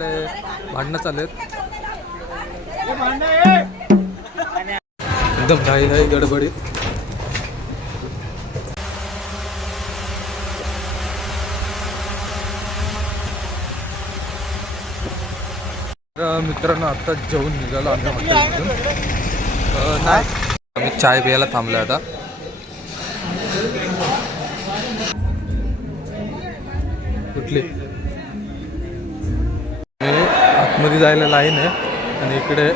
भांडणं चालू आहेत एकदम घाई गडबडीत. मित्रांनो आता जेवून निघालो आम्ही हॉटेलमधून. नाही आम्ही चाय प्यायला थांबलो आता. कुठली आतमध्ये जायला लाईन आहे आणि इकडे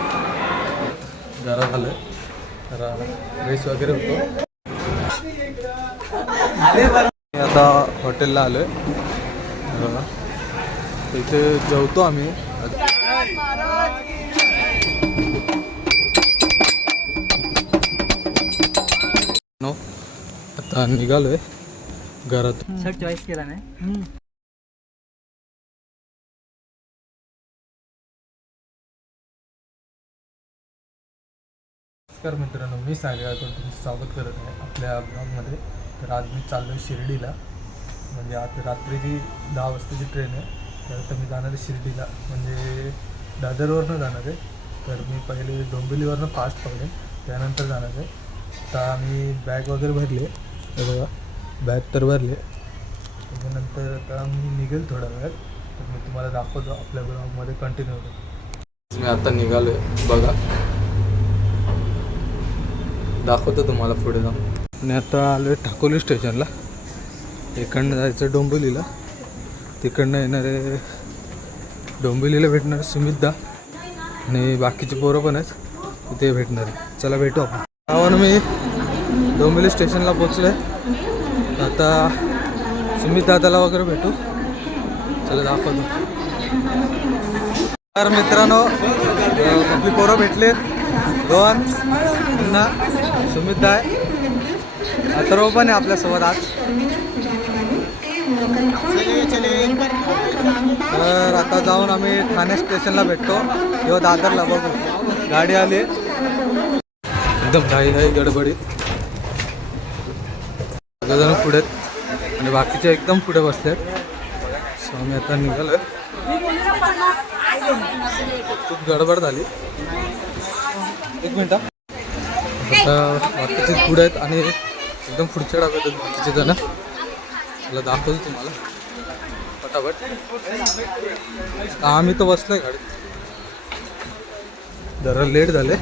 जरा झालं जरा रेस वगैरे होतो. आता हॉटेलला आलोय इथे जेवतो आम्ही. आता निघालोय घरात. शर्ट चॉईस केला नाही. नमस्कार मित्रांनो, मी सागर तुमचं स्वागत करत आहे आपल्या ब्लॉगमध्ये. तर आज मी चाललो आहे शिर्डीला. म्हणजे आज रात्रीची 10 वाजताची ट्रेन आहे. तर आता मी जाणार आहे शिर्डीला, म्हणजे दादरवरनं जाणार आहे. तर मी पहिले डोंबिवलीवरनं फास्ट पकडेन, त्यानंतर जाणार आहे. आता मी बॅग वगैरे भरली आहे, तर बघा बॅग तर भरली. त्याच्यानंतर आता मी निघेल थोड्या वेळात. तर मी तुम्हाला दाखवतो आपल्या ब्लॉगमध्ये कंटिन्यू होतो. मी आता निघालो आहे बघा, दाखवतो तुम्हाला पुढे जाऊन. आणि आता आलो आहे ठाकोली स्टेशनला. इकडनं जायचं डोंबिवलीला, तिकडनं येणारे डोंबिवलीला भेटणार सुमितदा आणि बाकीचे पोरं पण आहेत तिथे भेटणार. चला भेटू आपण. गावानं मी डोंबिवली स्टेशनला पोचलो आहे. आता सुमित दादाला वगैरे भेटू. चला दाखवतो. तर मित्रांनो आपली पोरं भेटले दोन. पुन्हा सुमित आहे, अथर्व पण आहे आपल्यासोबत आज. तर आता जाऊन आम्ही ठाणे स्टेशनला भेटतो किंवा दादरला. बघू गाडी आली एकदम घाई गडबडीत. सगळेजण पुढे आणि बाकीचे एकदम पुढे बसलेत. सो आम्ही आता निघालोय. खूप गडबड झाली. एक मिनटं. आता बाकीचे पुढे आहेत आणि एकदम पुढच्या डाब्यात आहेत बाकीचे जण. मला दाखवतो तुम्हाला फटाफट. आम्ही तर बसलोय गाडीत, जरा लेट झाले.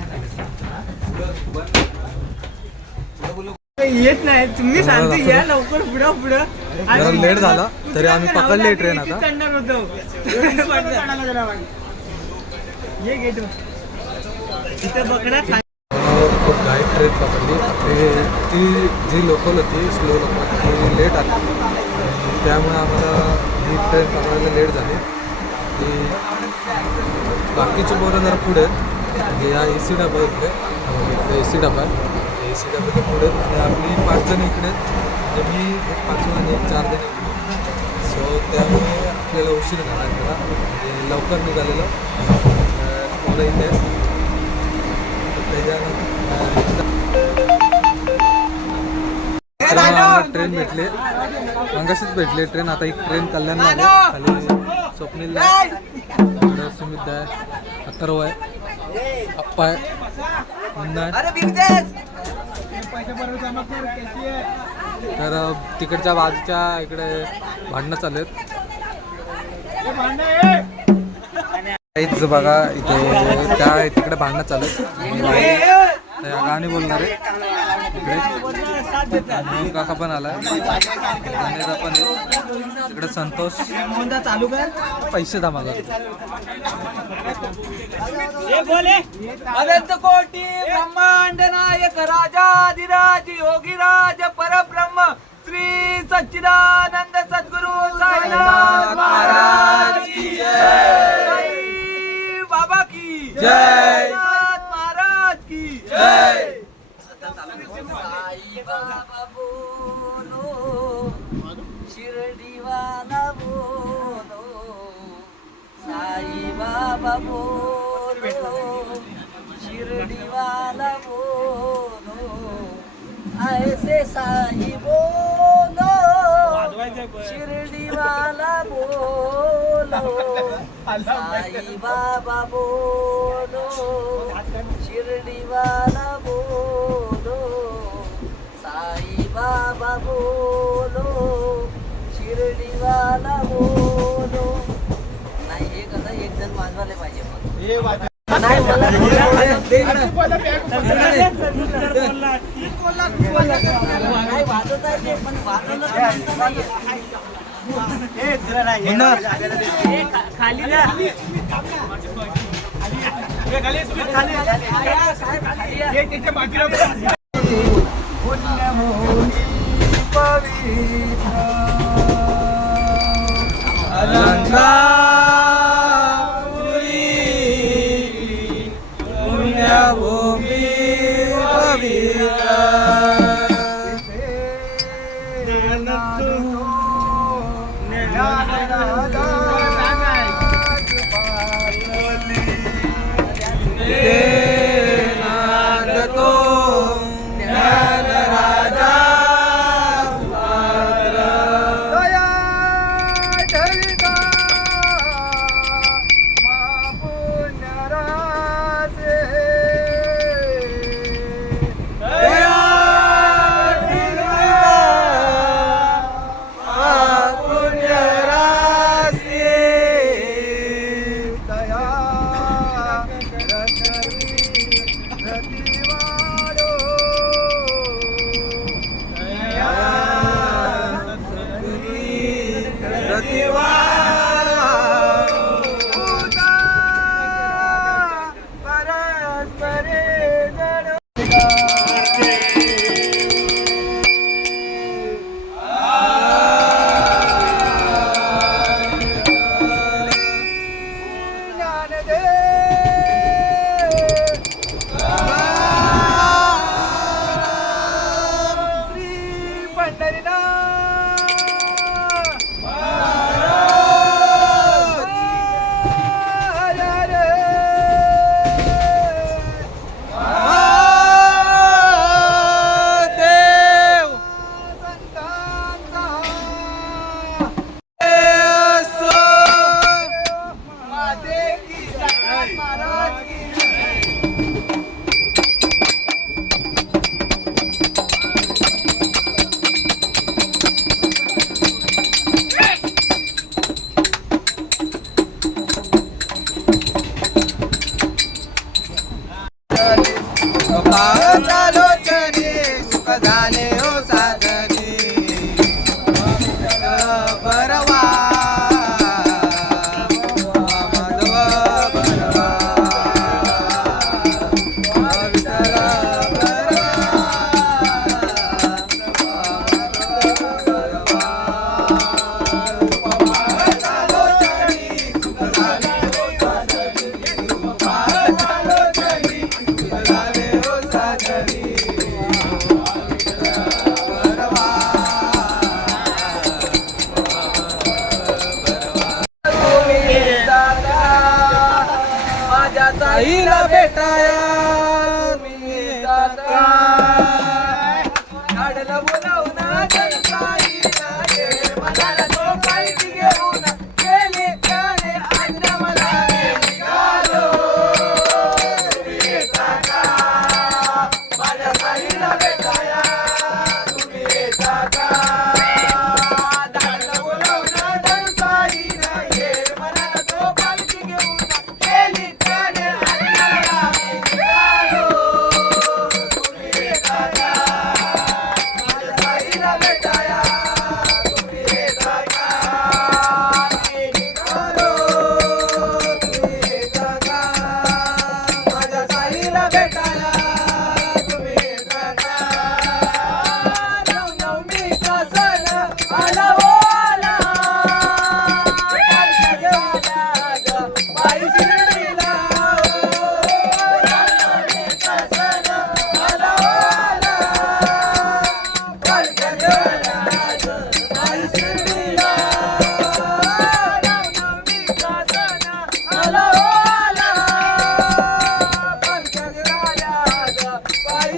येत नाही तुम्ही सांगते या लवकर पुढं जरा लेट झाला तरी आम्ही पकडली ट्रेन. आता खूप घाई ट्रेन पकडली. ती जी लोकल होती स्लो लोकल ती लेट आली आणि त्यामुळे आम्हाला ही ट्रेन पकडायला लेट झाली. ती बाकीचे पोरं जरा पुढे म्हणजे या ए सी डबा इकडे ए सी डबा आहे. ए सी डब्याच्या पुढे आणि आपली 5 जण इकडे म्हणजे मी एक 5 जण आणि 4 जण इकडे. सो त्यामुळे आपल्याला उशीर झाला थोडा, म्हणजे लवकर निघालेलो पोरं इथे. ट्रेन भेटले, मंगाशीच भेटले ट्रेन. आता एक ट्रेन कल्याणला आहे, खाली स्वप्नील आहे, सुमित आहे, अथर्व आहे, अप्पा आहे, मुन्ना आहे. तर तिकडच्या बाजूच्या इकडे भांडणं चालू आहेत. काहीच बघा इथे त्या तिकडे भांडणं चालू आहेत. गाणी बोलणारे इकडे काका पण आलाय, गणेशा पण आहे इकडे. संतोष चालू कर पैसे धमाला. अनंत कोटी ब्रह्मांड नायक राजाधिराज योगीराज परब्रह्म श्री सच्चिदानंद सद्गुरु साईनाथ महाराज की जय. साई बाबा की जय. महाराज की जय. साई बाबा बोलो शिर्डीवाला बोलो. साई बाबा बोलो शिर्डीवाला बोलो. ऐसे साई बोलो शिर्डीवाला बोलो साई बाबा बोलो शिर्डीवाला बोलो साई बाबा बोलो शिर्डीवाला बोलो. नाही हे कसं एक जण वाजवायला पाहिजे मग. नाही मला नाही वाजवता येते पण वाजवलं तर नाहीये. खाली या. साहेब खाली या. पुण्यभूमी पवित्र अलंकापुरी पुण्यभूमी पवित्र सुख झाले हो साधने बरवा माधव बरवा ताईला भेटाया तुम्ही दादा काढलं बोलावून ताईला ये मला तो पायी घेऊन गेले त्याने आज्ञा मला निघालो तुम्ही येता का माझ्या ताईला भेटाया तुम्ही येता का काढलं बोलावून ताईला ये मला तो पायी घेऊन गेली त्याने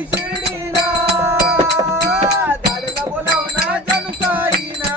शिर्डीला दादला बोलावना जनसाईना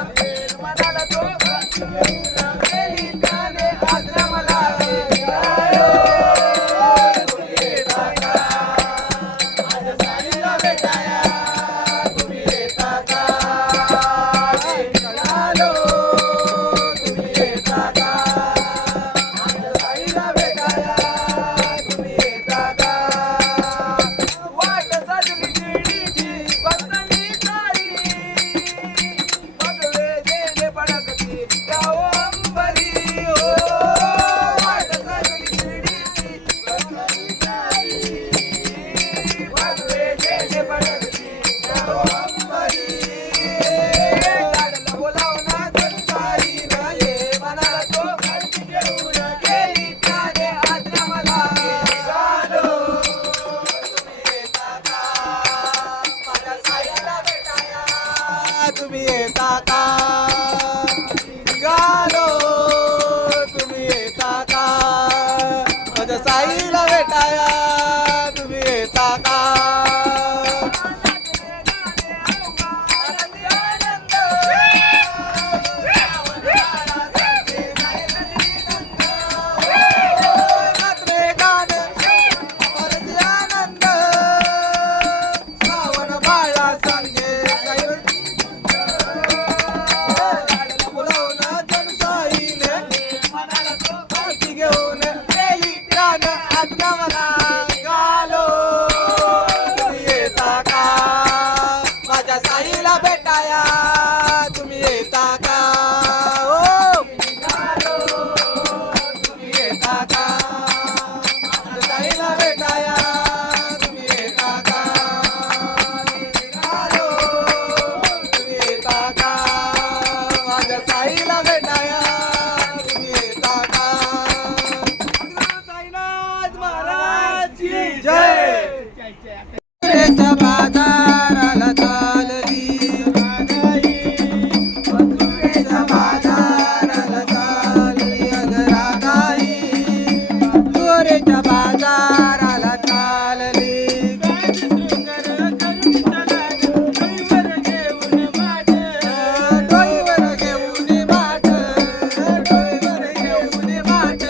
साईला भेटाया तुम्ही येता का बाजाराला चालली मथुरेच्या बाजाराला चालली अगरागाई मथुरेच्या बाजाराला चालली डोईवर घेऊन बाट डोईवर घेऊन बाट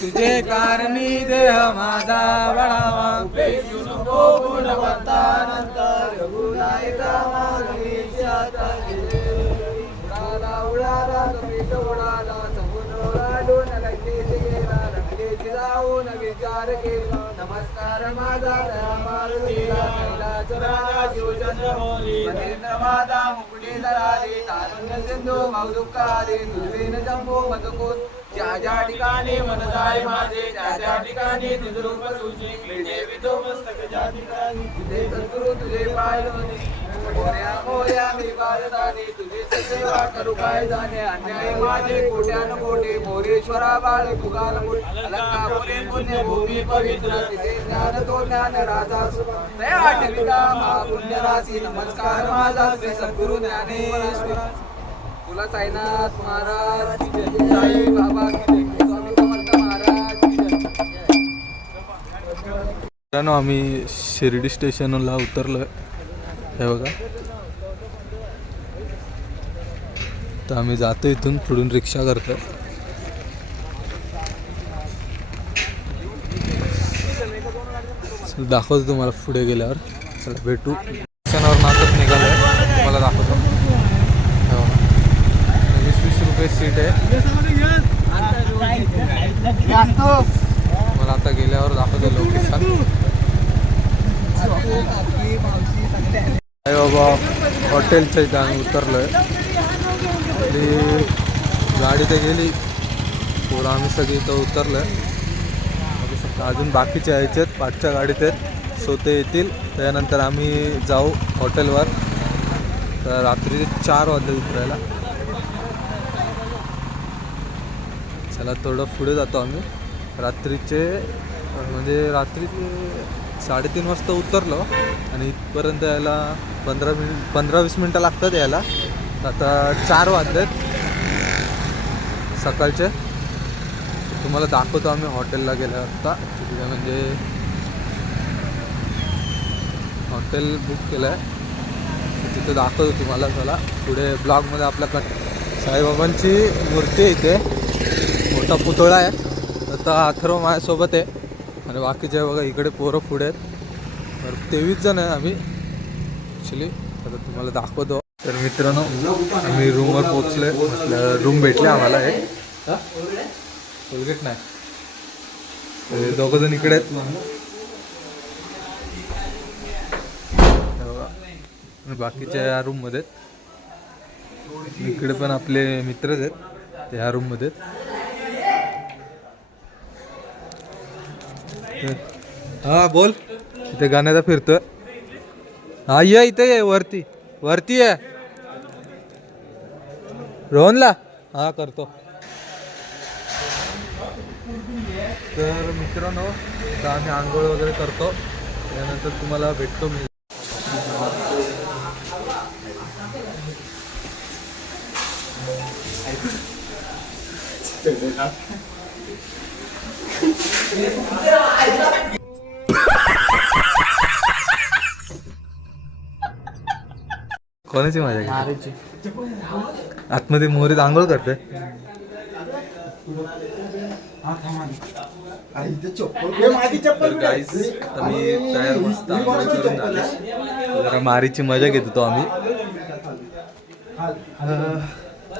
तुझे कारणी देह माझा वळावा पेशू नको गुणवंता नंतर गुणायचा उडाला कमीत उडाला सगुण उडालो नगेची गेला नगेची जाऊन विचार केला नमस्कार माझा मारुतीला कैलास राजा शिवचंद्र मोरी महेंद्र माझा मुकुटी धराली तारुण्य सिंधू मौदुकाली दुर्वीन जंबू मधुकूत ज्या ज्या ठिकाणी मन जाय माझे त्या त्या ठिकाणी तुझ रूप तुझी मिळे विधो मस्तक ज्या ठिकाणी तुझे सद्गुरु तुझे पायलोने मोऱ्या मोऱ्या मी बालदाने तुझी सेवा करू काय जाणे अन्याय माझे कोट्यान कोटी मोरेश्वरा बाळ तुगाल अलंकापुरी पुण्य भूमी पवित्र तिथे ज्ञान तो ज्ञान राजा तया ठेविका महापुण्य राशी नमस्कार माझा श्री सद्गुरु ज्ञानेश्वर तुला साईनाथ महाराज की जय, साई बाबा की जय, स्वामी समर्थ महाराज की जय. मित्रांनो आम्ही शिर्डी स्टेशनला उतरलोय हे बघा तर आम्ही जातो इथून पुढून रिक्षा करतोय दाखवतो तुम्हाला पुढे गेल्यावर चला भेटू स्टेशनवर नाचत निघालोय तुम्हाला दाखवतो 20-20 सीट आहे मला आता गेल्यावर दाखवतो लोकेशन बाबा हॉटेलच्या इथं आम्ही उतरलोय गाडी तर गेली पुढं आम्ही सगळी इथं उतरलोय अजून बाकीचे यायचे आहेत पाठच्या गाडीत आहेत सो ते येतील त्यानंतर आम्ही जाऊ हॉटेलवर तर रात्री 4 वाजले उतरायला चला थोडं पुढे जातो आम्ही रात्रीचे म्हणजे रात्रीचे 3:30 वाजता उतरलो आणि इथपर्यंत यायला 15-20 मिनटं लागतात यायला. आता 4 वाजलेत सकाळचे. तुम्हाला दाखवतो आम्ही हॉटेलला गेल्या आता. तिथे म्हणजे हॉटेल बुक केलं आहे, तिथे दाखवतो तुम्हाला. चला पुढे ब्लॉगमध्ये आपल्या साईबाबांची मूर्ती आहे इथे, मोठा पुतळा आहे. आता अथर्व माझ्यासोबत आहे आणि बाकीचे बघा इकडे पोरं पुढे आहेत. तर 23 जण आहे आम्ही ॲक्च्युली. आता तुम्हाला दाखवतो. तर मित्रांनो आम्ही रूमवर पोचले. रूम भेटले आम्हाला. एक कोलगेट नाही, दोघं जण इकडे आहेत. बाकीच्या या रूममध्ये इकडे पण आपले मित्रच आहेत ह्या रूममध्ये. हा बोल. इथे गाण्याचा फिरतोय. हा ये इथे ये, वरती वरती आहे रोहनला. हा करतो. तर मित्रांनो आता आम्ही आंघोळ वगैरे करतो, त्यानंतर तुम्हाला भेटतो मी. कोणाची मजा घ्यायची? आतमध्ये मोहरीत आंघोळ करते. तर गाईस आम्ही तयार मस्त आंघोळ करून झाले. जरा मारीची मजा घेत होतो आम्ही.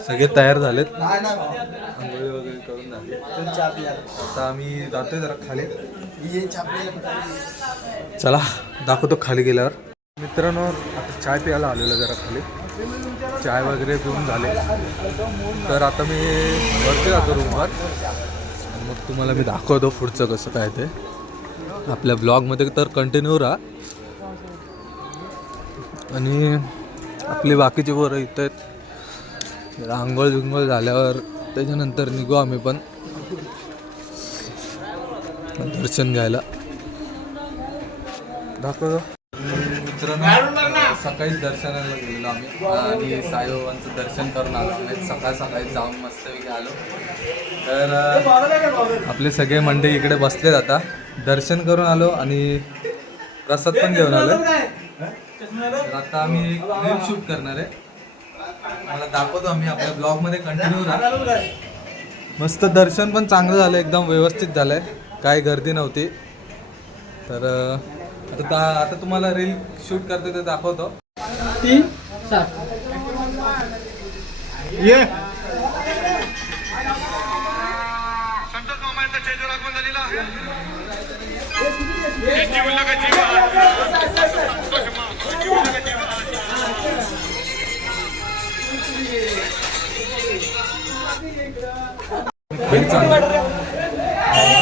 सगळे तयार झालेत, आंघोळी वगैरे करून झाले. आता आम्ही जातोय जरा खाली. चला दाखवतो खाली गेल्यावर. मित्रांनो आता चाय प्यायला आलेलो जरा खाली. चाय वगैरे पिऊन झाले. तर आता मी वरती जातो रूमवर, मग तुम्हाला मी दाखवतो पुढचं कसं काय ते. आपल्या ब्लॉगमध्ये तर कंटिन्यू राहा. आणि आपली बाकीची पोरं इथं आहेत. आंघोळ बिंघोळ झाल्यावर त्याच्यानंतर निघू आम्ही पण दर्शन घ्यायला. दाखवतो. मित्रांनो सकाळीच दर्शनाला गेलेलो आम्ही आणि साईबाबांचं दर्शन करून आलो. सकाळ सकाळी जाऊन मस्तपैकी आलो. तर आपले सगळे मंडळी इकडे बसलेत. आता दर्शन करून आलो आणि प्रसाद पण घेऊन आलो. तर आता आम्ही एक रील शूट करणार आहे, मला दाखवतो आम्ही. आपल्या ब्लॉगमध्ये कंटिन्यू राहा. मस्त दर्शन पण चांगलं झालं, एकदम व्यवस्थित झालंय, काही गर्दी नव्हती. तर आता तुम्हाला रील शूट करते ते दाखवतो. 3 7 ये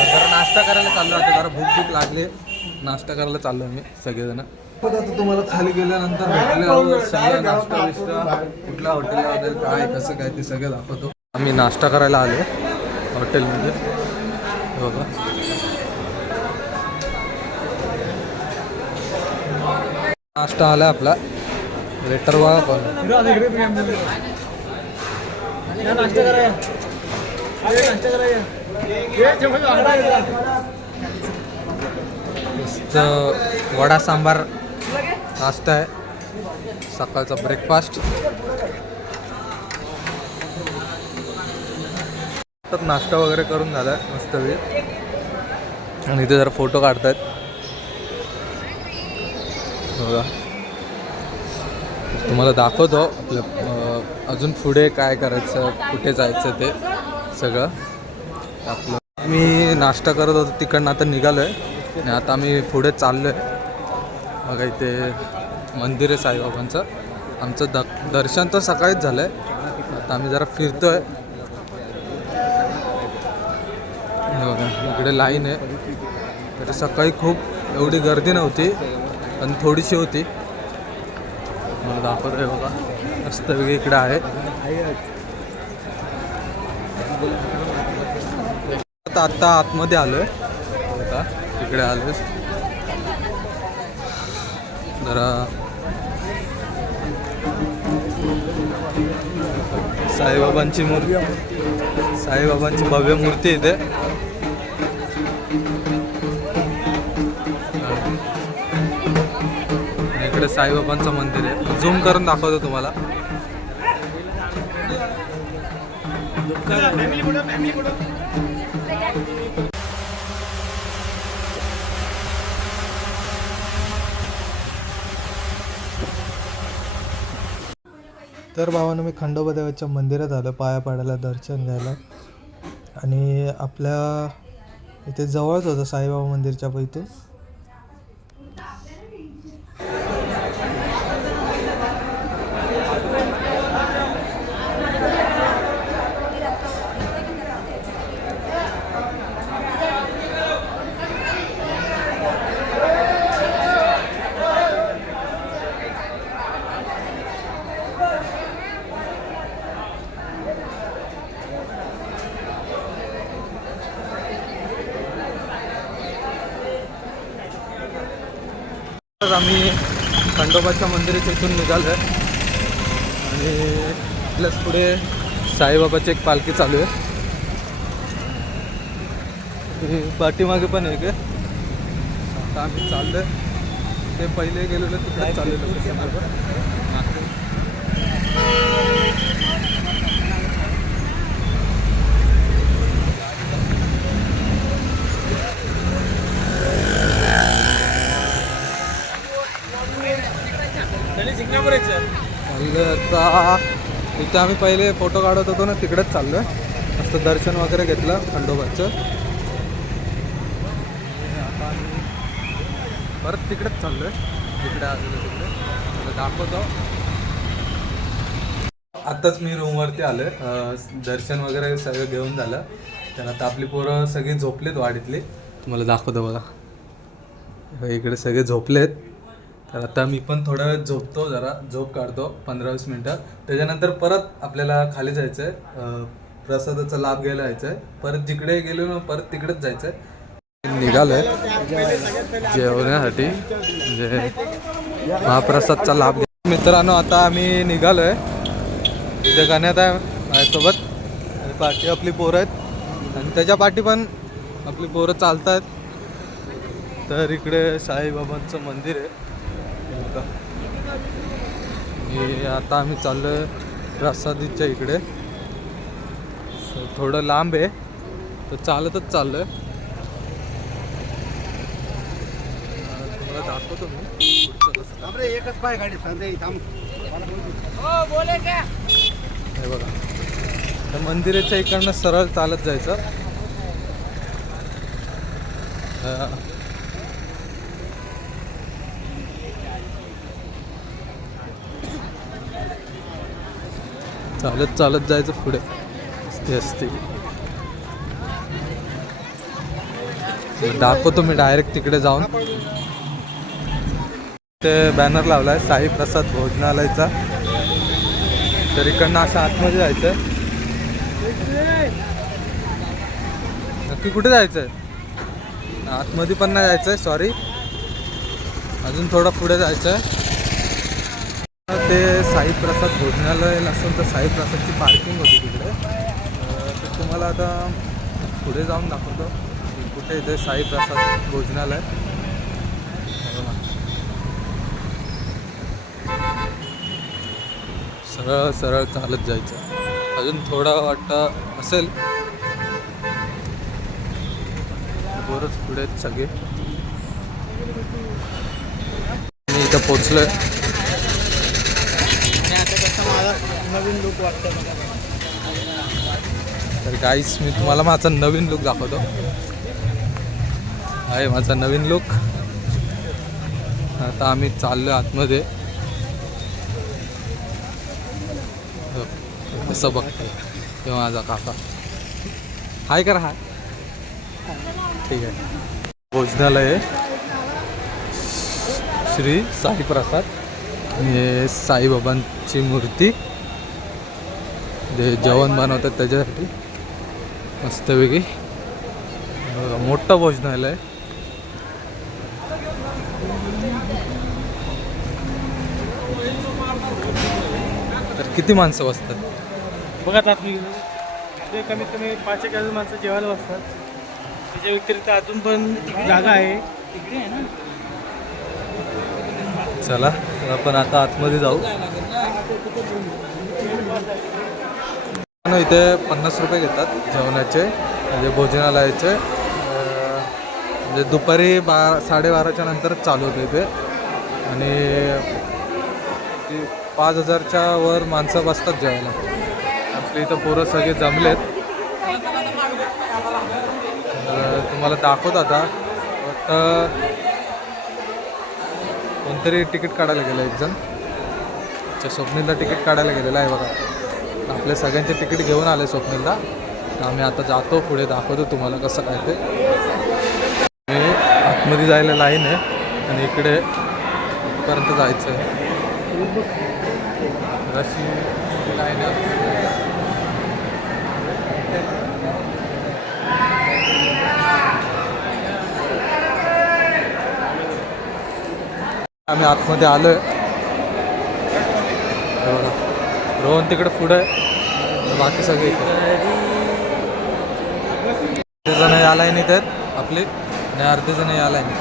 जरा नाश्ता करायला चाललो. आता जरा भूक लागली, नाश्ता करायला चाललो आम्ही सगळेजण. आता तुम्हाला खाली गेल्यानंतर भेटले सगळं नाश्ता बिष्टा कुठल्या हॉटेलला वगैरे काय कसं काय ते सगळं दाखवतो. आम्ही नाश्ता करायला आलो हॉटेलमध्ये. बघा नाश्ता आला आपला. वेटर बघा कोण. मस्त वडा सांबार नाश्ता आहे, सकाळचा ब्रेकफास्ट. तर नाश्ता वगैरे करून झाला आहे मस्त वेळ. आणि इथे जरा फोटो काढतायत बघा. तुम्हाला दाखवतो आपलं अजून पुढे काय करायचं, कुठे जायचं ते सगळं आपलं. मी नाश्ता करत होतो तिकडनं आता निघालो आहे आणि आता आम्ही पुढे चाललो आहे. बघा इथे मंदिर आहे साईबाबांचं. आमचं दर्शन तर सकाळीच झालं आहे. आता आम्ही जरा फिरतो आहे. बघा इकडे लाईन आहे. तर सकाळी खूप एवढी गर्दी नव्हती पण थोडीशी होती. मला दाखवत आहे बघा मस्त वेगळी इकडे आहे. आता आतमध्ये आलो आहे, आता इकडे आलो आहे. जरा साईबाबांची भव्य मूर्ती इथे. इकडे साईबाबांचं मंदिर आहे. झूम करून दाखवतो तुम्हाला. तर भावानं मी खंडोबा देवाच्या मंदिरात आलो पाया पाडायला, दर्शन घ्यायला. आणि आपल्या इथे जवळच होतं साईबाबा मंदिरच्या इथून. तर आम्ही खंडोबाच्या मंदिराच्या इथून निघालो आहे आणि प्लस पुढे साईबाबाची एक पालखी चालू आहे. पाठीमागे पण एक आहे. आता आम्ही चाललो आहे. ते पहिले गेलेलो तिकडेच चाललेलो. आता इथं आम्ही पहिले फोटो काढत होतो ना, तिकडेच चाललो आहे. मस्त दर्शन वगैरे घेतलं खंडोबाचं. आता आम्ही परत तिकडेच चाललो आहे, जिकडे आलेलो तिकडे दाखवतो. आत्ताच मी रूमवरती आलो आहे. दर्शन वगैरे सगळं घेऊन झालं. तर आता आपली पोरं सगळी झोपलेत वाडीतली. तुम्हाला दाखवतो बघा. इकडे सगळे झोपलेत. तर आता मी पण थोडा वेळ झोपतो, जरा झोप काढतो 15-20 मिनटं. त्याच्यानंतर परत आपल्याला खाली जायचं आहे, प्रसादाचा लाभ घ्यायला जायचं आहे. परत जिकडे गेलो ना परत तिकडेच जायचं आहे. निघालो आहे जेवण्यासाठी, म्हणजे महाप्रसादचा लाभ घ्या. मित्रांनो आता आम्ही निघालो आहे. तिथे गाण्यात आहे माझ्यासोबत. पाठी आपली पोरं आहेत आणि त्याच्या पाठी पण आपली पोरं चालत आहेत. तर इकडे साईबाबांचं मंदिर आहे. आता आम्ही चाललो आहे प्रसादीच्या इकडे. थोडं लांब आहे तर चालतच चाललो आहे. तुम्हाला दाखवतो मी एकच पाय गाडी. हे बघा, त्या मंदिराच्या इकडनं सरळ चालत जायचं. चालत चालत जायचं पुढे. असते दाखवतो मी डायरेक्ट तिकडे जाऊन. ते बॅनर लावला आहे साई प्रसाद भोजनालयचा. तर इकडनं असं आतमध्ये जायचं आहे. नक्की कुठे जायचं आहे? आतमध्ये पण नाही जायचं आहे, सॉरी. अजून थोडं पुढे जायचं आहे. ते साई प्रसाद भोजनालय असून तर साई प्रसादची पार्किंग होती तिकडे. तर तुम्हाला आता पुढे जाऊन दाखवतो कुठे इथे साई प्रसाद भोजनालय. सरळ सरळ चालत जायचं. अजून थोडं वाटतं असेल. बरंच पुढे सगळे. मी इथं पोचलोय. नवीन लुक वाटतं मला. तर गाईस मी तुम्हाला माझा नवीन लुक दाखवतो. आहे माझा नवीन लुक. आता आम्ही चाललो आतमध्ये. कसं बघतो तेव्हा माझा काका. हाय करा. हाय. ठीक आहे. भोजनालय श्री साई प्रसाद. हे साईबाबांची मूर्ती. जे जेवण बनवतात त्याच्यासाठी मस्तपैकी मोठं भोजनालय. तर किती माणसं बसतात? बघा आता ते कमीत कमी 5,000 माणसं जेवायला बसतात. त्याच्या व्यतिरिक्त अजून पण जागा आहे तिकडे आहे ना. चला तर आपण आता आतमध्ये जाऊ. इथे 50 रुपये घेतात जेवणाचे, म्हणजे भोजनालयाचे. म्हणजे दुपारी 12:30च्या नंतरच चालू होते इथे. आणि 5,000च्या वर माणसं बसतात जेवायला. आपले इथं पोरं सगळे जमलेत. तुम्हाला दाखवत आता बट कोणतरी तिकीट काढायला गेलं एक जण. स्वप्नीलला तिकीट काढायला गेलेला आहे बघा. आपल्या सगळ्यांचे तिकीट घेऊन आले स्वप्नीलला. आम्ही आता जातो पुढे, दाखवतो तुम्हाला कसं काय ते. मी आतमध्ये जायला लाईन आहे आणि इकडे इथपर्यंत जायचं आहे. अशी लाईन आहे. आम्ही आतमध्ये आलो आहे बघा. रोहन तिकडे पुढे आहे, बाकी सगळे अर्धे जण या लाईनीत आहेत आपली आणि अर्धे जण या लाईनीत.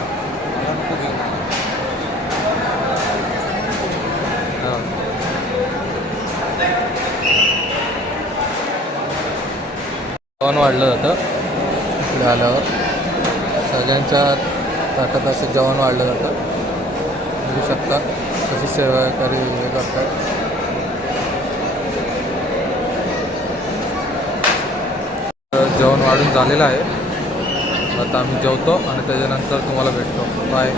जेवण वाढलं जातं इकडे आल्यावर. सगळ्यांच्या ताटात असं जेवण वाढलं जातं. बघू शकता कशी सेवाकारी हे करतात. जेवण वाढून झालेलं आहे. आता आम्ही जेवतो आणि त्याच्यानंतर तुम्हाला भेटतो. बाय.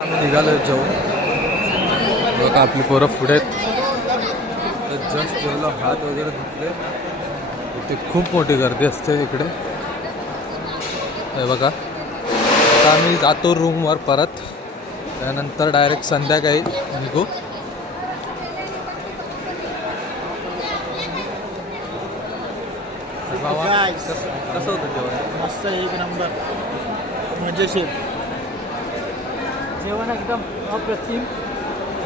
आम्ही निघालो जेवण. बघा आपली पोरं पुढे आहेत. जस्ट जेवलं, हात वगैरे धुतले. इथे खूप मोठी गर्दी असते इकडे हे बघा. आता आम्ही जातो रूमवर परत. त्यानंतर डायरेक्ट संध्याकाळी निघू. कसं होतं जेवण? मस्त, एक नंबर, मजेशीर जेवण, एकदम अप्रतिम,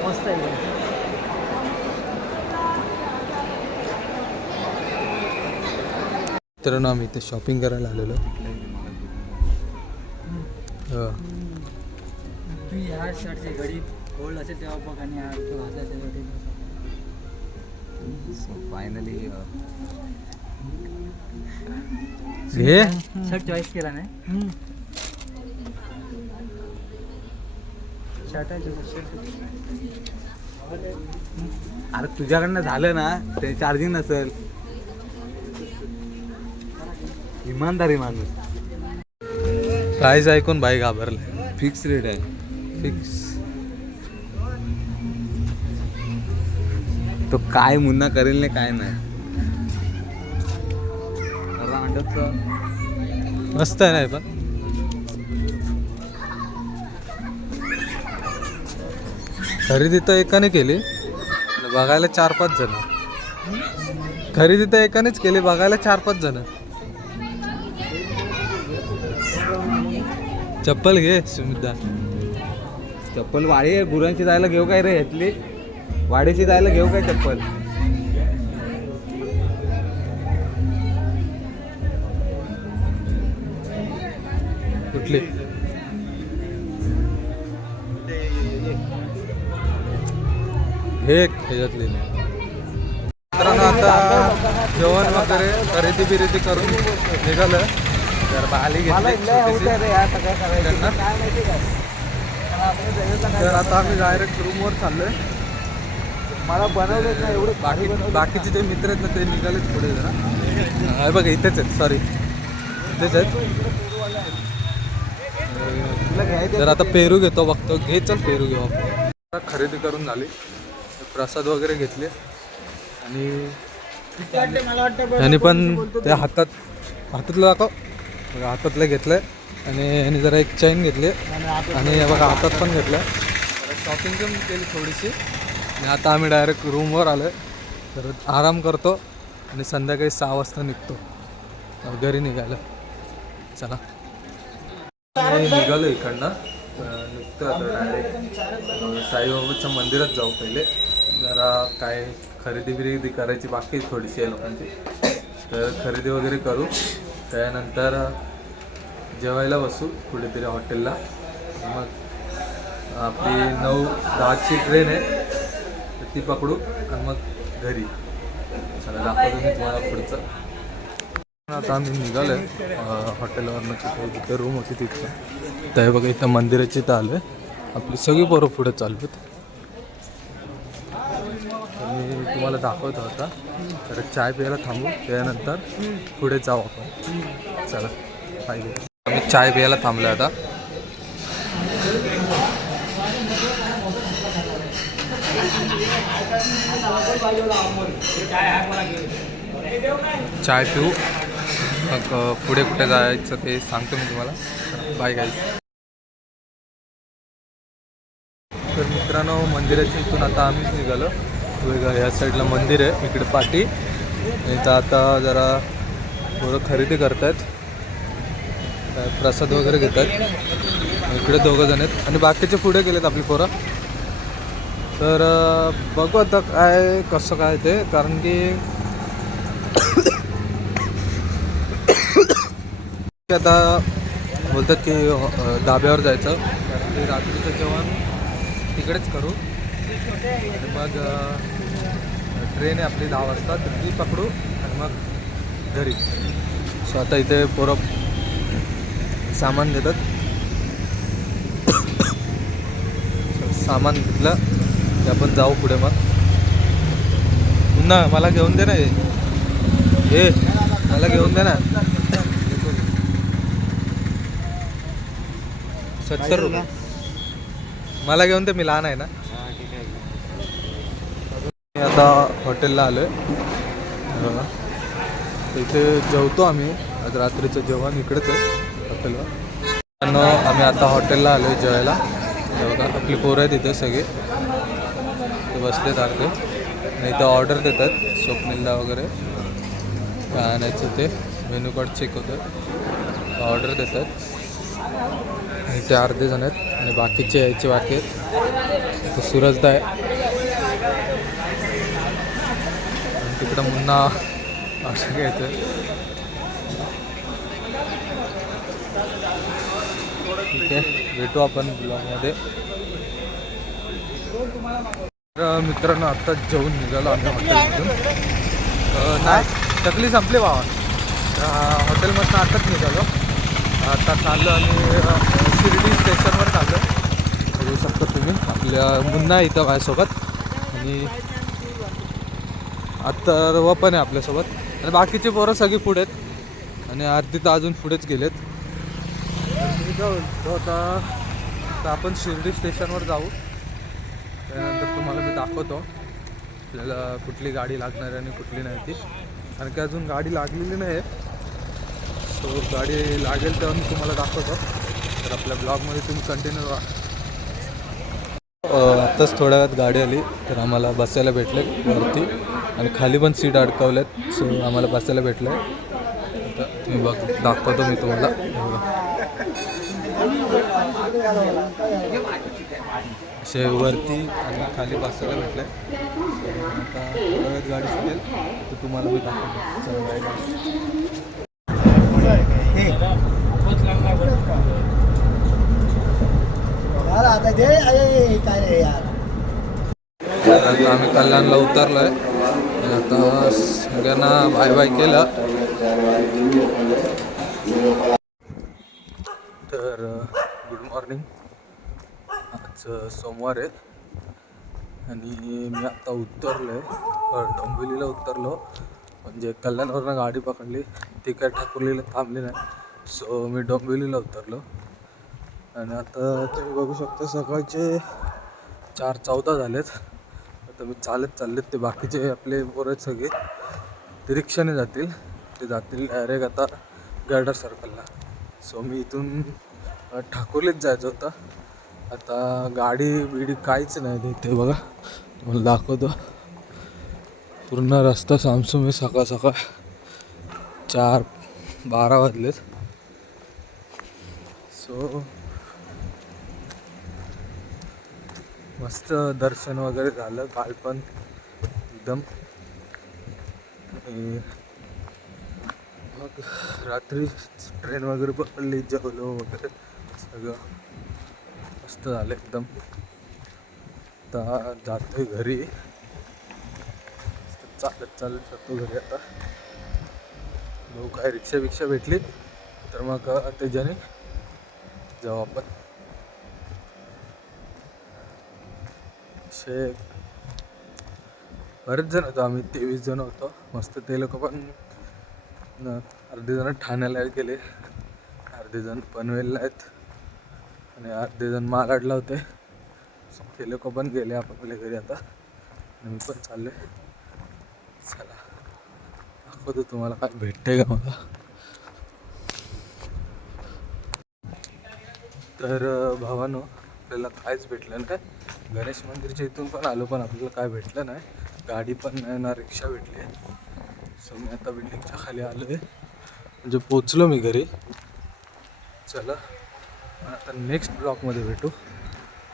मस्त आहे. मित्रांनो आम्ही इथे शॉपिंग करायला आलेलो. तू ह्या शर्टची घडी गोल्ड असेल तेव्हा बघ आणि तू हाताच्या घडी. फायनली हे शर्ट चॉईस केला नाही. अरे तुझ्याकडनं झालं ना ते चार्जिंग नसेल. इमानदारी माणूस. प्राईस ऐकून बाई घाबरले. फिक्स रेट आहे. फिक्स. तो काय मुन्ना करेल नाही काय नाही. मस्त आहे नाही पण खरेदी तर एकाने केली, बघायला 4-5 जण. खरेदी तर एकानेच केली, बघायला 4-5 जण. चप्पल घे सुमिता. चप्पल वाडी आहे. गुरांची जायला घेऊ काय रे? ह्यातली वाडीची जायला घेऊ काय चप्पल? कुठली? हे ह्याच्यातली. मित्रांनो आता जेवण वगैरे खरेदी बिरेदी करून निघालं. तर बाली घेतली छोटीशी. तर आता आम्ही डायरेक्ट रूमवर चाललोय. मला बनवलंच नाही एवढं. बाकीचे जे मित्र आहेत ना ते निघालेत पुढे जरा. बघा इथेच आहेत, सॉरी इथेच आहेत. तर आता पेरू घेतो, बघतो. घे चल पेरू घेऊ आपण. खरेदी करून झाली, प्रसाद वगैरे घेतले आणि त्यांनी पण त्या हातातलं दाखव. बघा हातातलं घेतलंय आणि यांनी जरा एक चैन घेतली आणि बघा हातात पण घेतलं. शॉपिंग पण केली थोडीशी आणि आता आम्ही डायरेक्ट रूमवर आलो आहे. तर आराम करतो आणि संध्याकाळी 6 वाजता निघतो घरी निघायला. चला निघालो इकडनं. निघतो आता डायरेक्ट साईबाबाच्या मंदिरात जाऊ. पहिले जरा काय खरेदी बिरेदी करायची बाकी आहे थोडीशी आहे लोकांची. तर खरेदी वगैरे करू, त्यानंतर जेवायला बसू कुठेतरी हॉटेलला. मग आपली 9:10ची ट्रेन आहे, तर ती पकडू आणि मग घरी. चला दाखवतो मी तुम्हाला पुढचं. आता आम्ही निघालो आहे हॉटेलवरनं, जिथे रूम होती तिथं. तर बघा इथं मंदिराची इथं आलो आहे. आपली सगळी पोरं पुढे चालू आहेत. मी तुम्हाला दाखवतो आता. तर चाय प्यायला थांबू, त्यानंतर पुढे जाऊ आपण. चला पाहिजे. आम्ही चाय प्यायला थांबलो आता. चाय पिऊ, मग पुढे कुठे जायचं ते सांगतो मी तुम्हाला. Bye guys. तर मित्रांनो, मंदिराच्या इथून आता आम्हीच निघालो. वेगळं या साईडला मंदिर आहे, इकडे पाठी. इथं आता जरा थोडं खरेदी करतायत, प्रसाद वगैरे घेतात. इकडे 2 जण आहेत आणि बाकीचे पुढे गेलेत आपली पोरं. तर बघू आता काय कसं काय ते, कारण की आता बोलतात की धाब्यावर जायचं, कारण की रात्रीचं जेवण तिकडेच करू. आणि मग ट्रेन आहे आपली 10 वाजता, तर ती पकडू आणि मग घरी. सो आता इथे पोरं सामान घेतात. सामान घेतलं की आपण जाऊ पुढे. मग पुन्हा मला घेऊन दे ना, हे मला घेऊन दे ना. 70 रुपये मला घेऊन दे, मी लहान आहे ना. मी आता हॉटेलला आलो आहे. इथे जेवतो आम्ही. आज रात्रीचं जेवण इकडेच आहे हॉटेलवर. आम्ही आता हॉटेलला आलो आहे जेवायला. बघा आपली पोरं आहेत इथे सगळे, ते बसलेत अर्धे. आणि इथं ऑर्डर देतात, स्वप्नीलला वगैरे काय आणायचं ते मेन्यू कार्ड चेक होतं, ऑर्डर देतात. इथे अर्धे जण आहेत आणि बाकीचे यायचे बाकी आहेत. तो सूरजदा आहे आणि तिकडं मुन्ना असं घ्यायचं. ठीक आहे, भेटू आपण ब्लॉगमध्ये. तर मित्रांनो, आत्ता जेवून निघालो आम्ही हॉटेलमधून. नाही, चकली संपली बाबा. हॉटेलमधून आत्ताच निघालो. आता चाललो आम्ही शिर्डी स्टेशनवर चाललो. बघू शकता तुम्ही, आपल्या मुन्ना इथं माझ्यासोबत आणि आता पण आहे आपल्यासोबत. आणि बाकीचे पोरं सगळी पुढे आहेत आणि अर्धी तर अजून पुढेच गेलेत. तो आता आपण शिर्डी स्टेशनवर जाऊ. त्यानंतर तुम्हाला मी दाखवतो आपल्याला कुठली गाडी लागणार आहे आणि कुठली नाही ती, कारण की अजून गाडी लागलेली नाही आहे. सो गाडी लागेल तेव्हा मी तुम्हाला दाखवतो. तर आपल्या ब्लॉगमध्ये तुम्ही कंटिन्यू राहा. आत्ताच थोड्या वेळात गाडी आली, तर आम्हाला बसायला भेटले वरती आणि खाली पण सीट अडकवल्यात. सो आम्हाला बसायला भेटलं आहे. आता तुम्ही बघ, दाखवतो मी तुम्हाला. असे वरती आणि खाली बसायला भेटलं आहे. आता थोड्या वेळात गाडी सुटेल तर तुम्हाला मी दाखवतो. आता आम्ही कल्याणला उतरलो आहे. आता सगळ्यांना बाय बाय केलं. तर गुड मॉर्निंग. आज सोमवार आहे आणि मी आता उतरलो आहे डोंबिवलीला उतरलो. म्हणजे कल्याणवरनं गाडी पकडली, ती काय ठाकुर्लीला थांबली नाही. सो मी डोंबिवलीला उतरलो आणि आता तुम्ही बघू शकता सकाळचे 4:14 झालेत. आता मी चाललेत. ते बाकीचे आपले पोरं सगळे ते रिक्षाने जातील. ते जातील डायरेक्ट आता गर्डर सर्कलला. सो मी इथून ठाकुर्लीत जायचं होतं. आता गाडी बिडी काहीच नाही इथे. बघा तुम्हाला दाखवतो, पूर्ण रस्ता सामसूम आहे. सकाळ 4:12 वाजलेत. सो मस्त दर्शन वगैरे झालं. काल पण एकदम. आणि मग रात्री ट्रेन वगैरे पकडली, जेवलो वगैरे सगळं मस्त झालं एकदम. आता जातोय घरी, चालत जातो घरी आता. भाऊ काय रिक्षा भेटली तर मग त्याच्याने जाऊ आपण. बरेच जण होतो आम्ही, 23 जण होतो मस्त. ते लोक पण अर्धे जण ठाण्याला गेले, अर्धे जण पनवेलला आहेत आणि अर्धे जण मालाडला होते. ते लोक पण गेले आपापल्या घरी आता. मी पण चालले. चला दाखवतो तुम्हाला काय भेटते का मला. तर भावानो, आपल्याला काहीच भेटलं नाही. गणेश मंदिरच्या इथून पण आलो पण आपल्याला काय भेटलं नाही. गाडी पण नाही ना रिक्षा भेटली. सो मी आता बिल्डिंगच्या खाली आलो आहे, म्हणजे पोचलो मी घरी. चला आता नेक्स्ट ब्लॉगमध्ये भेटू.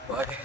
बाय.